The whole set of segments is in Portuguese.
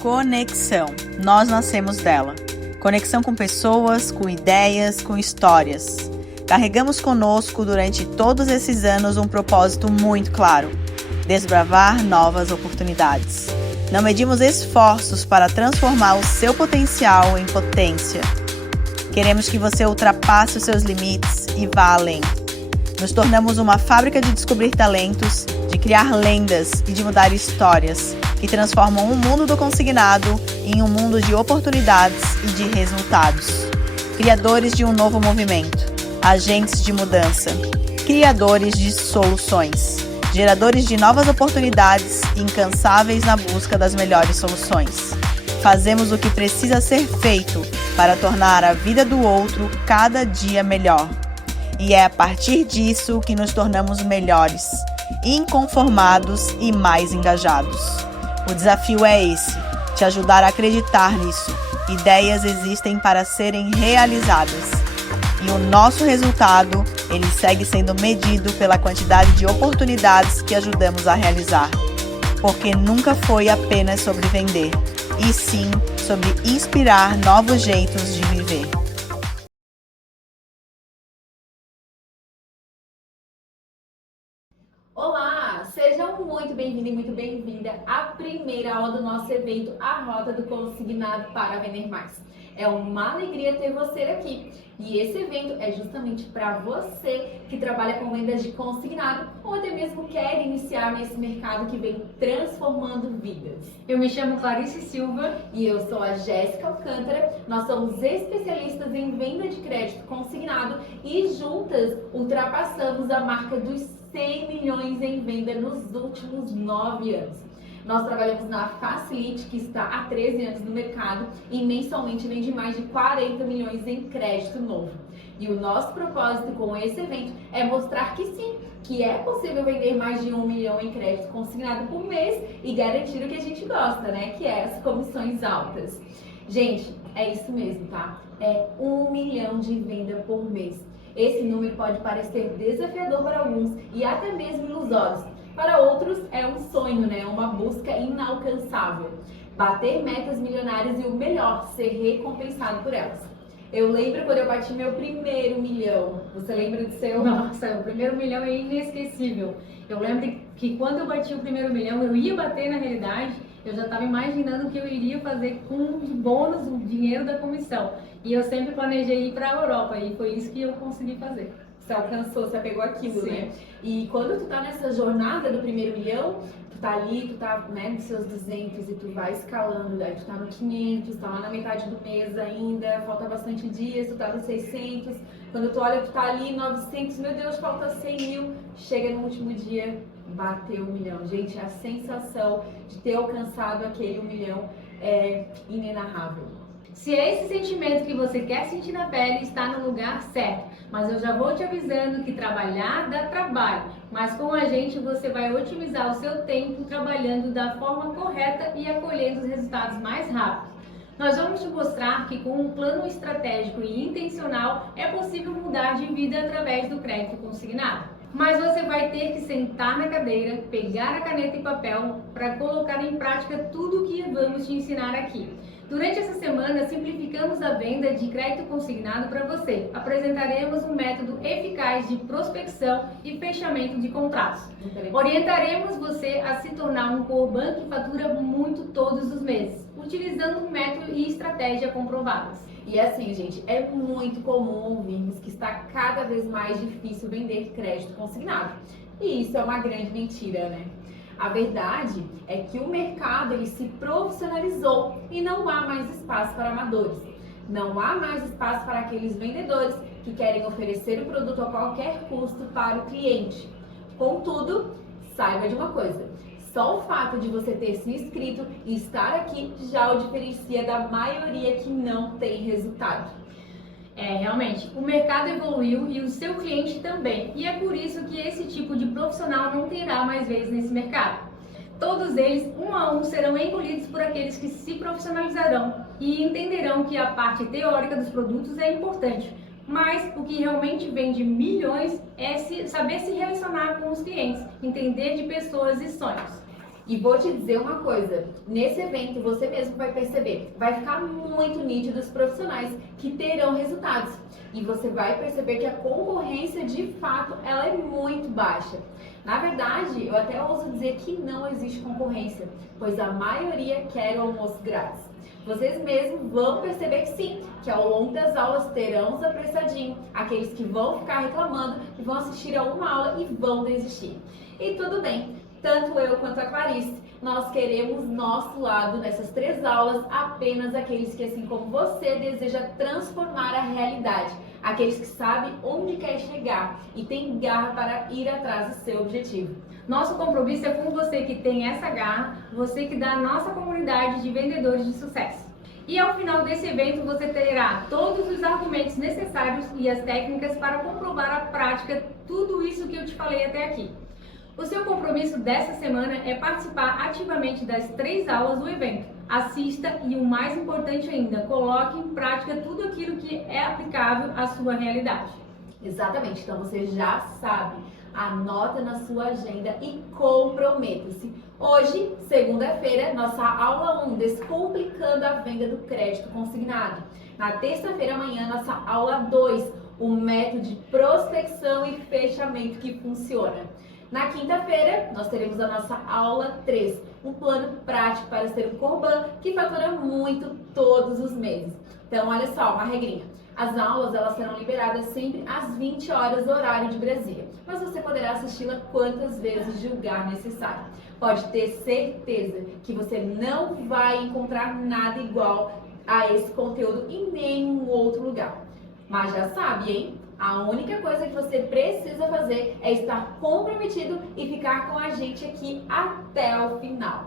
Conexão. Nós nascemos dela. Conexão com pessoas, com ideias, com histórias. Carregamos conosco durante todos esses anos um propósito muito claro: desbravar novas oportunidades. Não medimos esforços para transformar o seu potencial em potência. Queremos que você ultrapasse os seus limites e vá além. Nos tornamos uma fábrica de descobrir talentos, de criar lendas e de mudar histórias que transformam o mundo do consignado em um mundo de oportunidades e de resultados. Criadores de um novo movimento, agentes de mudança, criadores de soluções, geradores de novas oportunidades e incansáveis na busca das melhores soluções. Fazemos o que precisa ser feito para tornar a vida do outro cada dia melhor. E é a partir disso que nos tornamos melhores, inconformados e mais engajados. O desafio é esse: te ajudar a acreditar nisso. Ideias existem para serem realizadas. E o nosso resultado, ele segue sendo medido pela quantidade de oportunidades que ajudamos a realizar. Porque nunca foi apenas sobre vender, e sim sobre inspirar novos jeitos de viver. Olá, sejam muito bem-vindos e muito bem-vinda à primeira aula do nosso evento, A Rota do Consignado para Vender Mais. É uma alegria ter você aqui. E esse evento é justamente para você que trabalha com vendas de consignado ou até mesmo quer iniciar nesse mercado que vem transformando vidas. Eu me chamo Clarice Silva e eu sou a Jéssica Alcântara. Nós somos especialistas em venda de crédito consignado e juntas ultrapassamos a marca dos 100 milhões em venda nos últimos 9 anos. Nós trabalhamos na Facilite, que está há 13 anos no mercado e mensalmente vende mais de 40 milhões em crédito novo. E o nosso propósito com esse evento é mostrar que sim, que é possível vender mais de 1 milhão em crédito consignado por mês e garantir o que a gente gosta, né? Que é as comissões altas. Gente, é isso mesmo, tá? É 1 milhão de venda por mês. Esse número pode parecer desafiador para alguns e até mesmo ilusório. Para outros é um sonho, né? Uma busca inalcançável. Bater metas milionárias e o melhor, ser recompensado por elas. Eu lembro quando eu bati meu primeiro milhão. Você lembra do seu? Nossa, o primeiro milhão é inesquecível. Eu lembro que quando eu bati o primeiro milhão, eu ia bater na realidade, eu já estava imaginando o que eu iria fazer com o bônus, o dinheiro da comissão. E eu sempre planejei ir para a Europa e foi isso que eu consegui fazer. Você alcançou, você pegou aquilo, Sim. Né? E quando tu tá nessa jornada do primeiro milhão, tu tá ali, tu tá, né, nos seus 200 e tu vai escalando, daí tu tá no 500, tá lá na metade do mês ainda, falta bastante dias, tu tá no 600, quando tu olha, tu tá ali 900, meu Deus, falta 100 mil, chega no último dia, bateu 1 milhão. Gente, a sensação de ter alcançado aquele 1 milhão é inenarrável. Se é esse sentimento que você quer sentir na pele, está no lugar certo. Mas eu já vou te avisando que trabalhar dá trabalho. Mas com a gente você vai otimizar o seu tempo trabalhando da forma correta e acolhendo os resultados mais rápido. Nós vamos te mostrar que com um plano estratégico e intencional é possível mudar de vida através do crédito consignado. Mas você vai ter que sentar na cadeira, pegar a caneta e papel para colocar em prática tudo o que vamos te ensinar aqui. Durante essa semana, simplificamos a venda de crédito consignado para você. Apresentaremos um método eficaz de prospecção e fechamento de contratos. Orientaremos você a se tornar um core bank que fatura muito todos os meses, utilizando um método e estratégia comprovadas. E assim, gente, é muito comum ouvirmos que está cada vez mais difícil vender crédito consignado. E isso é uma grande mentira, né? A verdade é que o mercado ele se profissionalizou e não há mais espaço para amadores. Não há mais espaço para aqueles vendedores que querem oferecer o produto a qualquer custo para o cliente. Contudo, saiba de uma coisa: só o fato de você ter se inscrito e estar aqui já o diferencia da maioria que não tem resultado. Realmente, o mercado evoluiu e o seu cliente também, e é por isso que esse tipo de profissional não terá mais vez nesse mercado. Todos eles, um a um, serão engolidos por aqueles que se profissionalizarão e entenderão que a parte teórica dos produtos é importante, mas o que realmente vende milhões é saber se relacionar com os clientes, entender de pessoas e sonhos. E vou te dizer uma coisa, nesse evento você mesmo vai perceber, vai ficar muito nítido os profissionais que terão resultados. E você vai perceber que a concorrência, de fato, ela é muito baixa. Na verdade, eu até ouso dizer que não existe concorrência, pois a maioria quer o almoço grátis. Vocês mesmos vão perceber que sim, que ao longo das aulas terão os apressadinhos, aqueles que vão ficar reclamando e vão assistir a uma aula e vão desistir. E tudo bem, tanto eu quanto a Clarice, nós queremos nosso lado nessas 3 aulas, apenas aqueles que, assim como você, deseja transformar a realidade, aqueles que sabem onde quer chegar e tem garra para ir atrás do seu objetivo. Nosso compromisso é com você que tem essa garra, você que dá a nossa comunidade de vendedores de sucesso. E ao final desse evento você terá todos os argumentos necessários e as técnicas para comprovar à prática tudo isso que eu te falei até aqui. O seu compromisso dessa semana é participar ativamente das 3 aulas do evento. Assista e, o mais importante ainda, coloque em prática tudo aquilo que é aplicável à sua realidade. Exatamente, então você já sabe, anota na sua agenda e comprometa-se. Hoje, segunda-feira, nossa aula 1, Descomplicando a Venda do Crédito Consignado. Na terça-feira, amanhã, nossa aula 2, o método de prospecção e fechamento que funciona. Na quinta-feira, nós teremos a nossa aula 3, um plano prático para ser um Corban que fatura muito todos os meses. Então, olha só, uma regrinha. As aulas elas serão liberadas sempre às 20 horas, horário de Brasília, mas você poderá assisti-la quantas vezes julgar necessário. Pode ter certeza que você não vai encontrar nada igual a esse conteúdo em nenhum outro lugar. Mas já sabe, hein? A única coisa que você precisa fazer é estar comprometido e ficar com a gente aqui até o final.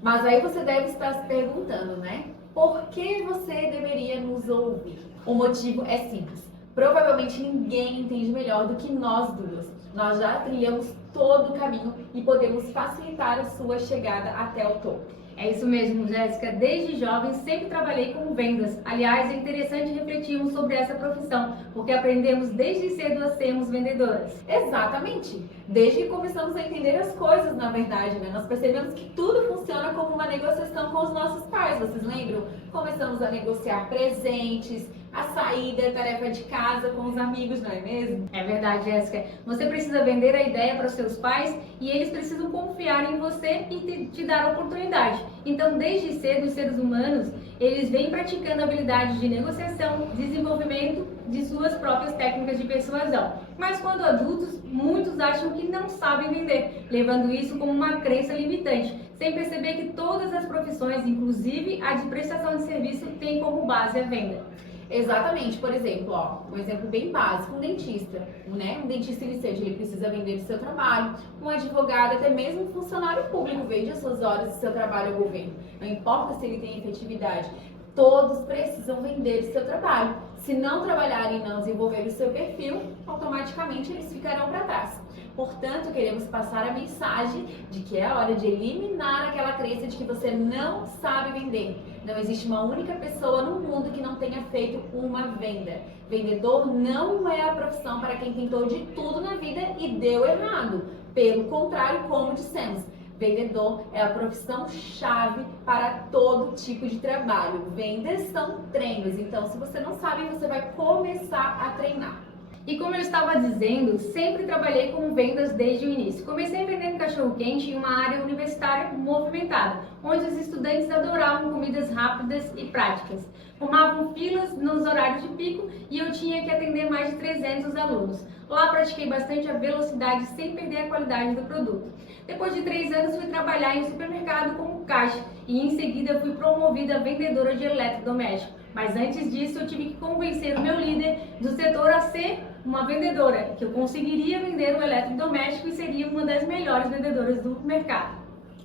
Mas aí você deve estar se perguntando, né? Por que você deveria nos ouvir? O motivo é simples. Provavelmente ninguém entende melhor do que nós duas. Nós já trilhamos todo o caminho e podemos facilitar a sua chegada até o topo. É isso mesmo, Jéssica. Desde jovem sempre trabalhei com vendas. Aliás, é interessante refletirmos sobre essa profissão, porque aprendemos desde cedo a sermos vendedoras. Exatamente. Desde que começamos a entender as coisas, na verdade, né? Nós percebemos que tudo funciona como uma negociação com os nossos pais, vocês lembram? Começamos a negociar presentes, a saída, a tarefa de casa com os amigos, não é mesmo? É verdade, Jéssica. Você precisa vender a ideia para os seus pais e eles precisam confiar em você e te dar a oportunidade. Então, desde cedo, os seres humanos, eles vêm praticando habilidades de negociação, desenvolvimento de suas próprias técnicas de persuasão. Mas quando adultos, muitos acham que não sabem vender, levando isso como uma crença limitante, sem perceber que todas as profissões, inclusive a de prestação de serviço, têm como base a venda. Exatamente, por exemplo, ó, um exemplo bem básico, um dentista, né? Um dentista iniciante, ele precisa vender o seu trabalho, um advogado, até mesmo um funcionário público, vende as suas horas e seu trabalho ao governo. Não importa se ele tem efetividade, todos precisam vender o seu trabalho. Se não trabalharem e não desenvolverem o seu perfil, automaticamente eles ficarão para trás. Portanto, queremos passar a mensagem de que é a hora de eliminar aquela crença de que você não sabe vender. Não existe uma única pessoa no mundo que não tenha feito uma venda. Vendedor não é a profissão para quem tentou de tudo na vida e deu errado. Pelo contrário, como dissemos, vendedor é a profissão-chave para todo tipo de trabalho. Vendas são treinos, então se você não sabe, você vai começar a treinar. E como eu estava dizendo, sempre trabalhei com vendas desde o início. Comecei vendendo cachorro-quente em uma área universitária movimentada, onde os estudantes adoravam comidas rápidas e práticas. Formavam filas nos horários de pico e eu tinha que atender mais de 300 alunos. Lá pratiquei bastante a velocidade sem perder a qualidade do produto. Depois de 3 anos fui trabalhar em supermercado como caixa e em seguida fui promovida a vendedora de eletrodoméstico. Mas antes disso eu tive que convencer o meu líder do setor a ser uma vendedora, que eu conseguiria vender o eletrodoméstico e seria uma das melhores vendedoras do mercado.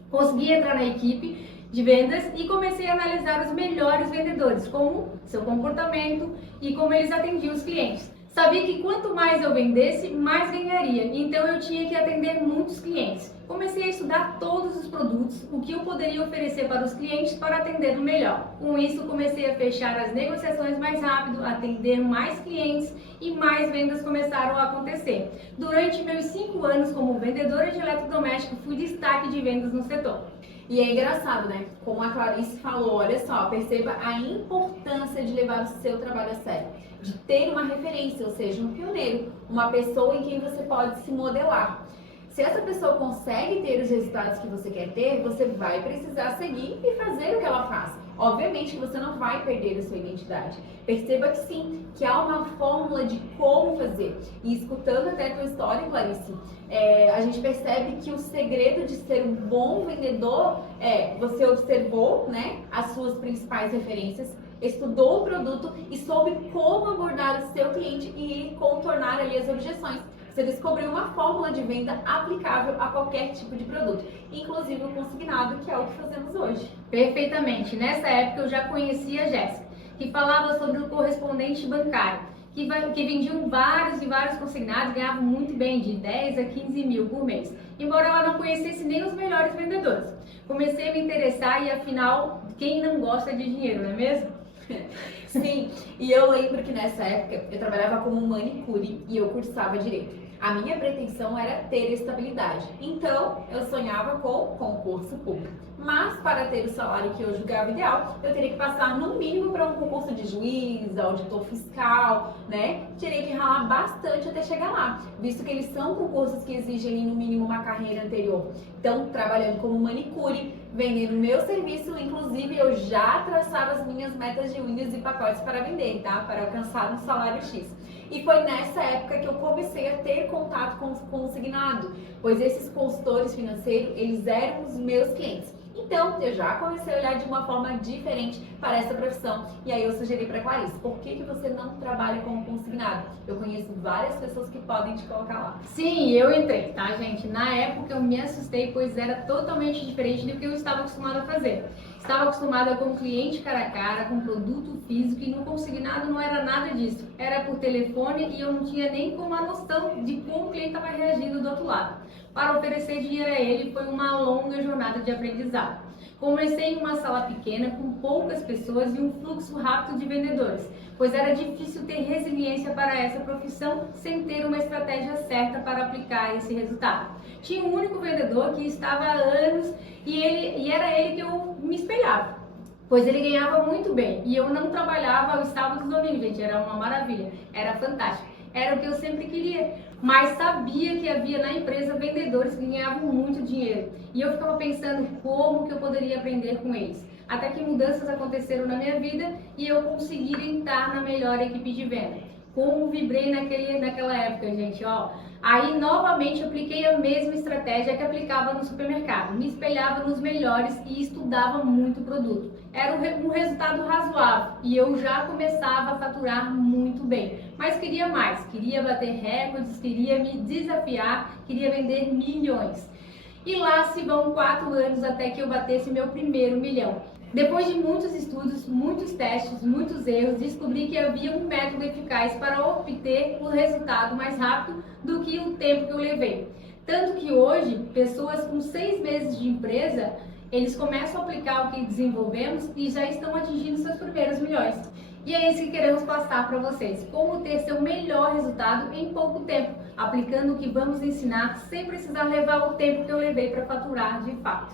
Consegui entrar na equipe de vendas e comecei a analisar os melhores vendedores, como seu comportamento e como eles atendiam os clientes. Sabia que quanto mais eu vendesse, mais ganharia, então eu tinha que atender muitos clientes. Comecei a estudar todos os produtos, o que eu poderia oferecer para os clientes para atender o melhor. Com isso, comecei a fechar as negociações mais rápido, atender mais clientes e mais vendas começaram a acontecer. Durante meus 5 anos como vendedora de eletrodoméstico, fui destaque de vendas no setor. E é engraçado, né? Como a Clarice falou, olha só, perceba a importância de levar o seu trabalho a sério, de ter uma referência, ou seja, um pioneiro, uma pessoa em quem você pode se modelar. Se essa pessoa consegue ter os resultados que você quer ter, você vai precisar seguir e fazer o que ela faz. Obviamente que você não vai perder a sua identidade. Perceba que sim, que há uma fórmula de como fazer. E escutando até a tua história, Clarice, a gente percebe que o segredo de ser um bom vendedor é você observou, né, as suas principais referências, estudou o produto e soube como abordar o seu cliente e contornar ali as objeções. Você descobriu uma fórmula de venda aplicável a qualquer tipo de produto, inclusive o consignado, que é o que fazemos hoje. Perfeitamente. Nessa época eu já conhecia a Jéssica, que falava sobre o correspondente bancário, que vendiam vários e vários consignados, ganhavam muito bem, de 10 a 15 mil por mês, embora ela não conhecesse nem os melhores vendedores. Comecei a me interessar e afinal, quem não gosta de dinheiro, não é mesmo? Sim, e eu lembro que nessa época eu trabalhava como manicure e eu cursava direito. A minha pretensão era ter estabilidade, então eu sonhava com concurso público. Mas para ter o salário que eu julgava ideal, eu teria que passar no mínimo para um concurso de juiz, auditor fiscal, né? Terei que ralar bastante até chegar lá, visto que eles são concursos que exigem no mínimo uma carreira anterior. Então, trabalhando como manicure, vendendo meu serviço, inclusive eu já traçava as minhas metas de unhas e pacotes para vender, tá? Para alcançar um salário X. E foi nessa época que eu comecei a ter contato com o consignado, pois esses consultores financeiros, eles eram os meus clientes. Então, eu já comecei a olhar de uma forma diferente para essa profissão. E aí eu sugeri para Clarice, por que você não trabalha como consignado? Eu conheço várias pessoas que podem te colocar lá. Sim, eu entrei, tá, gente? Na época eu me assustei, pois era totalmente diferente do que eu estava acostumada a fazer. Estava acostumada com cliente cara a cara, com produto físico, e no consignado não era nada disso. Era por telefone e eu não tinha nem uma noção de como o cliente estava reagindo do outro lado. Para oferecer dinheiro a ele foi uma longa jornada de aprendizado. Comecei em uma sala pequena com poucas pessoas e um fluxo rápido de vendedores, pois era difícil ter resiliência para essa profissão sem ter uma estratégia certa para aplicar esse resultado. Tinha um único vendedor que estava há anos e era ele que eu me espelhava, pois ele ganhava muito bem e eu não trabalhava aos sábados e domingos, gente, era uma maravilha, era fantástico, era o que eu sempre queria, mas sabia que havia na empresa vendedores que ganhavam muito dinheiro e eu ficava pensando como que eu poderia aprender com eles. Até que mudanças aconteceram na minha vida e eu consegui entrar na melhor equipe de venda. Como vibrei naquela época, gente, ó. Aí, novamente, apliquei a mesma estratégia que aplicava no supermercado. Me espelhava nos melhores e estudava muito o produto. Era um resultado razoável e eu já começava a faturar muito bem. Mas queria mais, queria bater recordes, queria me desafiar, queria vender milhões. E lá se vão 4 anos até que eu batesse meu primeiro milhão. Depois de muitos estudos, muitos testes, muitos erros, descobri que havia um método eficaz para obter o resultado mais rápido do que o tempo que eu levei. Tanto que hoje, pessoas com 6 meses de empresa, eles começam a aplicar o que desenvolvemos e já estão atingindo seus primeiros milhões. E é isso que queremos passar para vocês, como ter seu melhor resultado em pouco tempo, aplicando o que vamos ensinar sem precisar levar o tempo que eu levei para faturar de fato.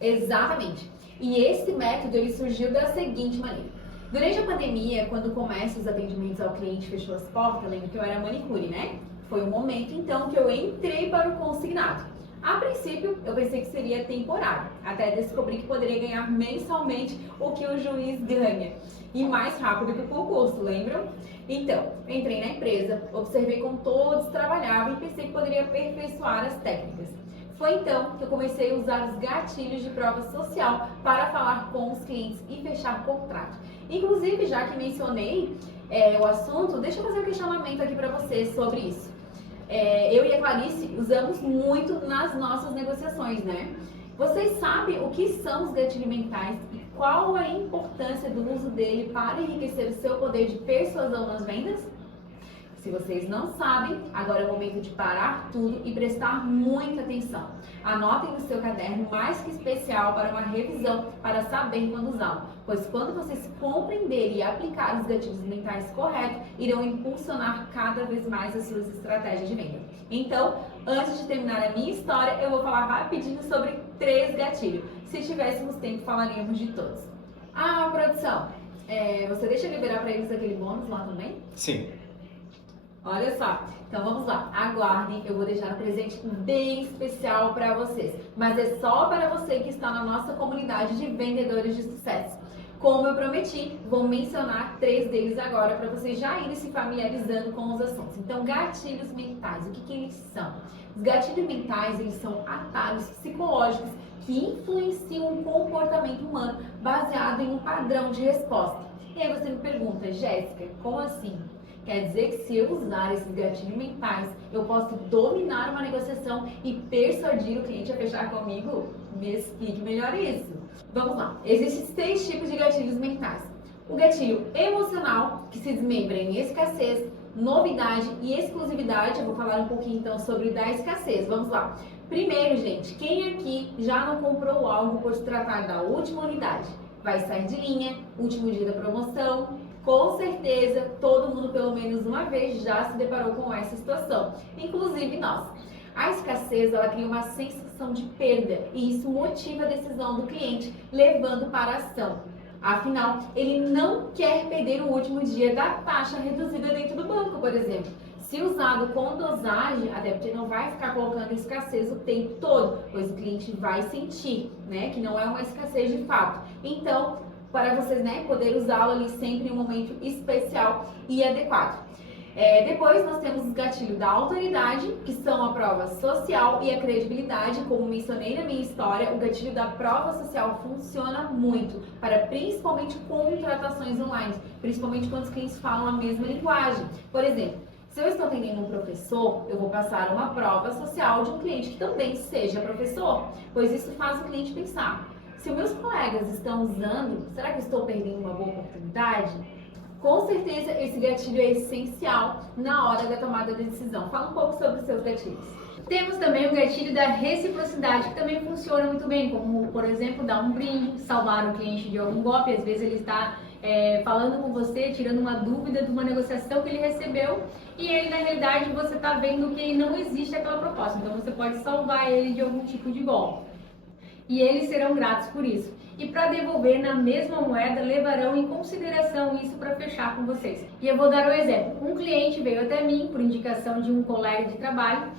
Exatamente. E esse método ele surgiu da seguinte maneira. Durante a pandemia, quando o comércio, os atendimentos ao cliente fechou as portas, lembro que eu era manicure, né? Foi o momento então que eu entrei para o consignado. A princípio, eu pensei que seria temporário, até descobri que poderia ganhar mensalmente o que o juiz ganha. E mais rápido que o concurso, lembram? Então, entrei na empresa, observei como todos trabalhavam e pensei que poderia aperfeiçoar as técnicas. Foi então que eu comecei a usar os gatilhos de prova social para falar com os clientes e fechar contrato. Inclusive, já que mencionei o assunto, deixa eu fazer um questionamento aqui para vocês sobre isso. Eu e a Clarice usamos muito nas nossas negociações, né? Vocês sabem o que são os gatilhos mentais e qual a importância do uso dele para enriquecer o seu poder de persuasão nas vendas? Se vocês não sabem, agora é o momento de parar tudo e prestar muita atenção. Anotem no seu caderno mais que especial para uma revisão para saber quando usá-lo, pois quando vocês compreenderem e aplicar os gatilhos mentais corretos, irão impulsionar cada vez mais as suas estratégias de venda. Então, antes de terminar a minha história, eu vou falar rapidinho sobre 3 gatilhos. Se tivéssemos tempo, falaríamos de todos. Ah, produção, você deixa eu liberar para eles aquele bônus lá também? Sim. Olha só, então vamos lá, aguardem, eu vou deixar um presente bem especial para vocês, mas é só para você que está na nossa comunidade de vendedores de sucesso. Como eu prometi, vou mencionar 3 deles agora para vocês já irem se familiarizando com os assuntos. Então, gatilhos mentais, o que eles são? Os gatilhos mentais, eles são atalhos psicológicos que influenciam o comportamento humano baseado em um padrão de resposta. E aí você me pergunta, Jéssica, como assim? Quer dizer que se eu usar esses gatilhos mentais, eu posso dominar uma negociação e persuadir o cliente a fechar comigo? Me explique melhor isso. Vamos lá. Existem 6 tipos de gatilhos mentais. O gatilho emocional, que se desmembra em escassez, novidade e exclusividade. Eu vou falar um pouquinho então sobre o da escassez. Vamos lá. Primeiro, gente, quem aqui já não comprou algo por se tratar da última unidade? Vai sair de linha, último dia da promoção. Com certeza, todo mundo pelo menos uma vez já se deparou com essa situação, inclusive nós. A escassez, ela cria uma sensação de perda e isso motiva a decisão do cliente, levando para a ação. Afinal, ele não quer perder o último dia da taxa reduzida dentro do banco, por exemplo. Se usado com dosagem, até porque não vai ficar colocando escassez o tempo todo, pois o cliente vai sentir, né, que não é uma escassez de fato. Então, para vocês, né, poder usá-lo ali sempre em um momento especial e adequado. Depois nós temos os gatilhos da autoridade, que são a prova social e a credibilidade. Como mencionei na minha história, o gatilho da prova social funciona muito para principalmente contratações online, principalmente quando os clientes falam a mesma linguagem. Por exemplo, se eu estou atendendo um professor, eu vou passar uma prova social de um cliente que também seja professor, pois isso faz o cliente pensar: se os meus colegas estão usando, será que eu estou perdendo uma boa oportunidade? Com certeza, esse gatilho é essencial na hora da tomada de decisão. Fala um pouco sobre os seus gatilhos. Temos também o gatilho da reciprocidade, que também funciona muito bem, como, por exemplo, dar um brinde, salvar o cliente de algum golpe. Às vezes ele está falando com você, tirando uma dúvida de uma negociação que ele recebeu e ele, na realidade, você está vendo que não existe aquela proposta. Então, você pode salvar ele de algum tipo de golpe. E eles serão gratos por isso. E para devolver na mesma moeda, levarão em consideração isso para fechar com vocês. E eu vou dar um exemplo. Um cliente veio até mim por indicação de um colega de trabalho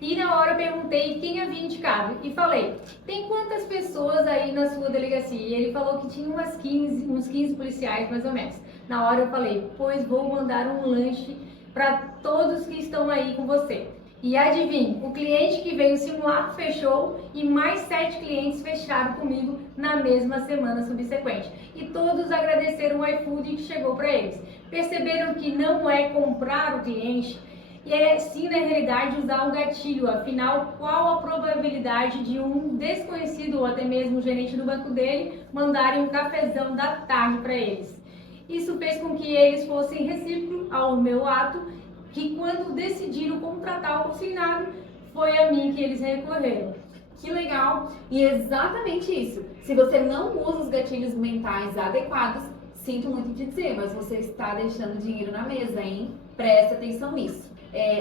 e na hora eu perguntei quem havia indicado e falei: tem quantas pessoas aí na sua delegacia? E ele falou que tinha uns 15 policiais mais ou menos. Na hora eu falei: pois vou mandar um lanche para todos que estão aí com você. E adivinhe, o cliente que veio simular fechou e mais 7 clientes fecharam comigo na mesma semana subsequente. E todos agradeceram o iFood que chegou para eles. Perceberam que não é comprar o cliente, e é sim, na realidade, usar um gatilho. Afinal, qual a probabilidade de um desconhecido ou até mesmo o gerente do banco dele mandarem um cafezão da tarde para eles? Isso fez com que eles fossem recíprocos ao meu ato, que quando decidiram contratar o consignado, foi a mim que eles recorreram. Que legal! E exatamente isso. Se você não usa os gatilhos mentais adequados, sinto muito te dizer, mas você está deixando dinheiro na mesa, hein? Presta atenção nisso.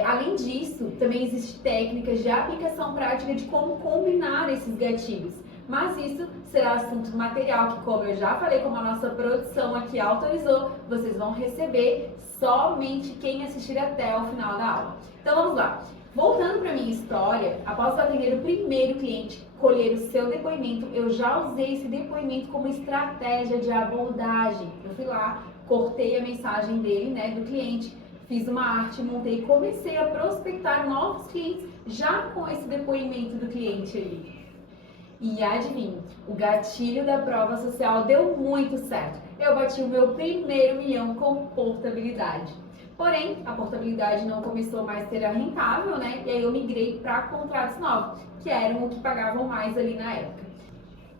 Além disso, também existem técnicas de aplicação prática de como combinar esses gatilhos. Mas isso será assunto material que, como eu já falei, como a nossa produção aqui autorizou, vocês vão receber somente quem assistir até o final da aula. Então vamos lá. Voltando para minha história, após eu atender o primeiro cliente, colher o seu depoimento, eu já usei esse depoimento como estratégia de abordagem. Eu fui lá, cortei a mensagem dele, né, do cliente, fiz uma arte, montei e comecei a prospectar novos clientes já com esse depoimento do cliente ali. E adivinhe, o gatilho da prova social deu muito certo. Eu bati o meu primeiro milhão com portabilidade. Porém, a portabilidade não começou mais a ser rentável, né? E aí eu migrei para contratos novos, que eram o que pagavam mais ali na época.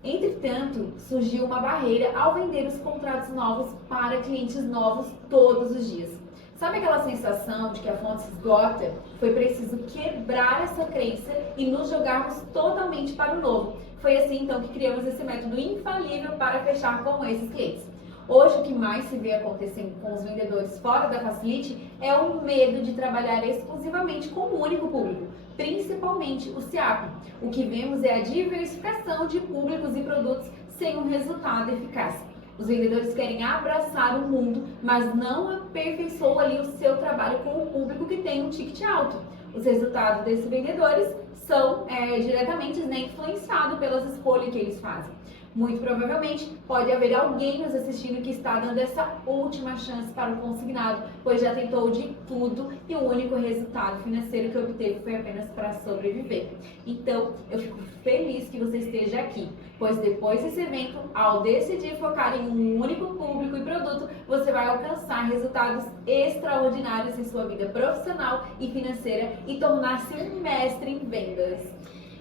Entretanto, surgiu uma barreira ao vender os contratos novos para clientes novos todos os dias. Sabe aquela sensação de que a fonte se esgota? Foi preciso quebrar essa crença e nos jogarmos totalmente para o novo. Foi assim então que criamos esse método infalível para fechar com esses clientes. Hoje o que mais se vê acontecendo com os vendedores fora da Facility é o medo de trabalhar exclusivamente com um único público, principalmente o SEAP. O que vemos é a diversificação de públicos e produtos sem um resultado eficaz. Os vendedores querem abraçar o mundo, mas não aperfeiçoam ali o seu trabalho com o público que tem um ticket alto. Os resultados desses vendedores são diretamente influenciados pelas escolhas que eles fazem. Muito provavelmente pode haver alguém nos assistindo que está dando essa última chance para o consignado, pois já tentou de tudo e o único resultado financeiro que obteve foi apenas para sobreviver. Então, eu fico feliz que você esteja aqui, pois depois desse evento, ao decidir focar em um único público e produto, você vai alcançar resultados extraordinários em sua vida profissional e financeira e tornar-se um mestre em vendas.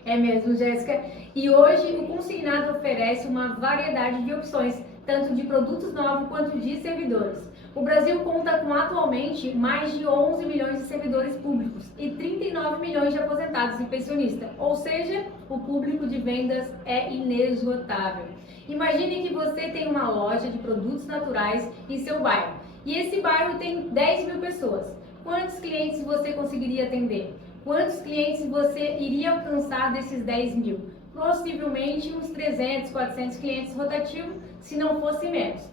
É mesmo, Jéssica. E hoje o consignado oferece uma variedade de opções, tanto de produtos novos quanto de servidores. O Brasil conta com atualmente mais de 11 milhões de servidores públicos e 39 milhões de aposentados e pensionistas, ou seja, o público de vendas é inesgotável. Imagine que você tem uma loja de produtos naturais em seu bairro e esse bairro tem 10 mil pessoas. Quantos clientes você conseguiria atender? Quantos clientes você iria alcançar desses 10 mil? Possivelmente uns 300, 400 clientes rotativos, se não fosse menos.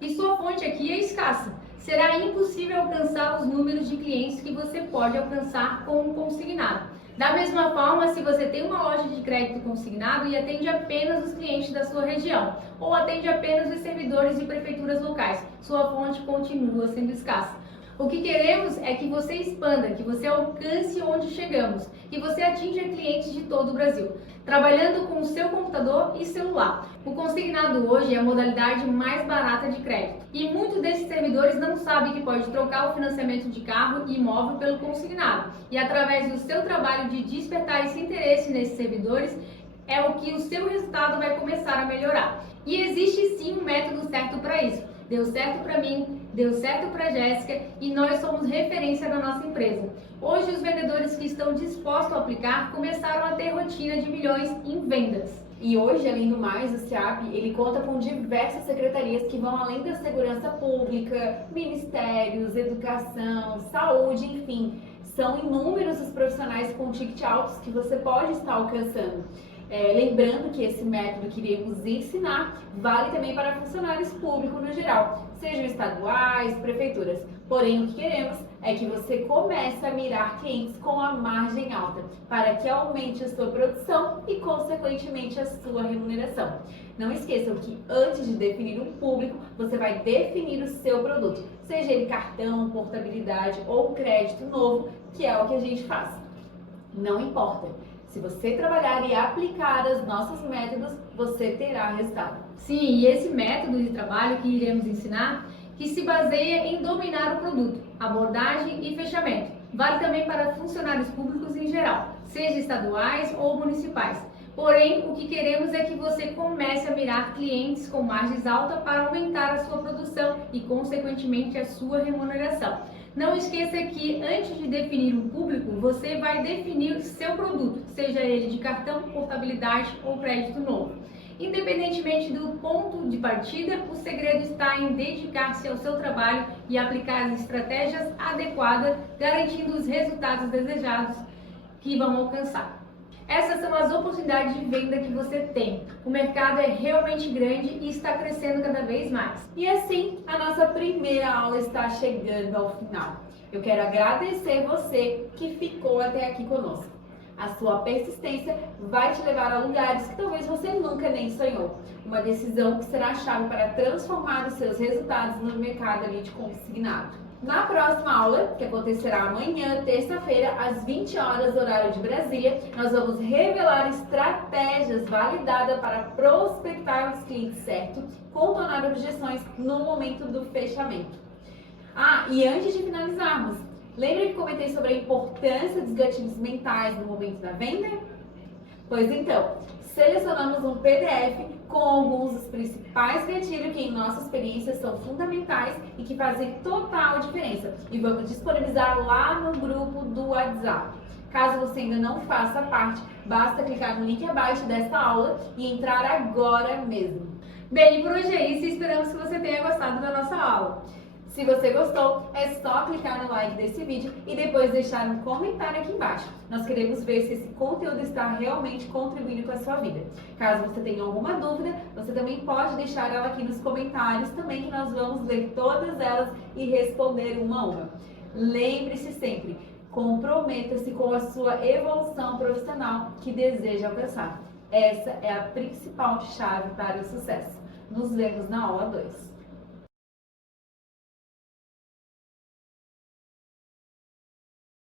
E sua fonte aqui é escassa. Será impossível alcançar os números de clientes que você pode alcançar com um consignado. Da mesma forma, se você tem uma loja de crédito consignado e atende apenas os clientes da sua região, ou atende apenas os servidores de prefeituras locais, sua fonte continua sendo escassa. O que queremos é que você expanda, que você alcance onde chegamos, que você atinja clientes de todo o Brasil, trabalhando com o seu computador e celular. O consignado hoje é a modalidade mais barata de crédito e muitos desses servidores não sabem que pode trocar o financiamento de carro e imóvel pelo consignado. E através do seu trabalho de despertar esse interesse nesses servidores, é o que o seu resultado vai começar a melhorar. E existe sim um método certo para isso. Deu certo para mim, deu certo para Jéssica e nós somos referência da nossa empresa. Hoje os vendedores que estão dispostos a aplicar começaram a ter rotina de milhões em vendas. E hoje, além do mais, o SEAP, ele conta com diversas secretarias que vão além da segurança pública, ministérios, educação, saúde, enfim. São inúmeros os profissionais com ticket altos que você pode estar alcançando. Lembrando que esse método que iremos ensinar vale também para funcionários públicos no geral, sejam estaduais, prefeituras. Porém, o que queremos é que você comece a mirar clientes com a margem alta, para que aumente a sua produção e, consequentemente, a sua remuneração. Não esqueçam que antes de definir um público, você vai definir o seu produto, seja ele cartão, portabilidade ou crédito novo, que é o que a gente faz. Não importa. Se você trabalhar e aplicar os nossos métodos, você terá resultado. Sim, e esse método de trabalho que iremos ensinar, que se baseia em dominar o produto, abordagem e fechamento. Vale também para funcionários públicos em geral, seja estaduais ou municipais. Porém, o que queremos é que você comece a mirar clientes com margens altas para aumentar a sua produção e, consequentemente, a sua remuneração. Não esqueça que antes de definir um público, você vai definir o seu produto, seja ele de cartão, portabilidade ou crédito novo. Independentemente do ponto de partida, o segredo está em dedicar-se ao seu trabalho e aplicar as estratégias adequadas, garantindo os resultados desejados que vão alcançar. Essas são as oportunidades de venda que você tem. O mercado é realmente grande e está crescendo cada vez mais. E assim, a nossa primeira aula está chegando ao final. Eu quero agradecer você que ficou até aqui conosco. A sua persistência vai te levar a lugares que talvez você nunca nem sonhou. Uma decisão que será a chave para transformar os seus resultados no mercado ali de consignado. Na próxima aula, que acontecerá amanhã, terça-feira, às 20 horas, horário de Brasília, nós vamos revelar estratégias validadas para prospectar os clientes certos, contornar objeções no momento do fechamento. E antes de finalizarmos, lembra que comentei sobre a importância dos gatilhos mentais no momento da venda? Pois então, Selecionamos um PDF com alguns dos principais gatilhos que em nossa experiência são fundamentais e que fazem total diferença. E vamos disponibilizar lá no grupo do WhatsApp. Caso você ainda não faça parte, basta clicar no link abaixo desta aula e entrar agora mesmo. Bem, por hoje é isso e esperamos que você tenha gostado da nossa aula. Se você gostou, é só clicar no like desse vídeo e depois deixar um comentário aqui embaixo. Nós queremos ver se esse conteúdo está realmente contribuindo com a sua vida. Caso você tenha alguma dúvida, você também pode deixar ela aqui nos comentários também, que nós vamos ler todas elas e responder uma a uma. Lembre-se sempre, comprometa-se com a sua evolução profissional que deseja alcançar. Essa é a principal chave para o sucesso. Nos vemos na aula 2.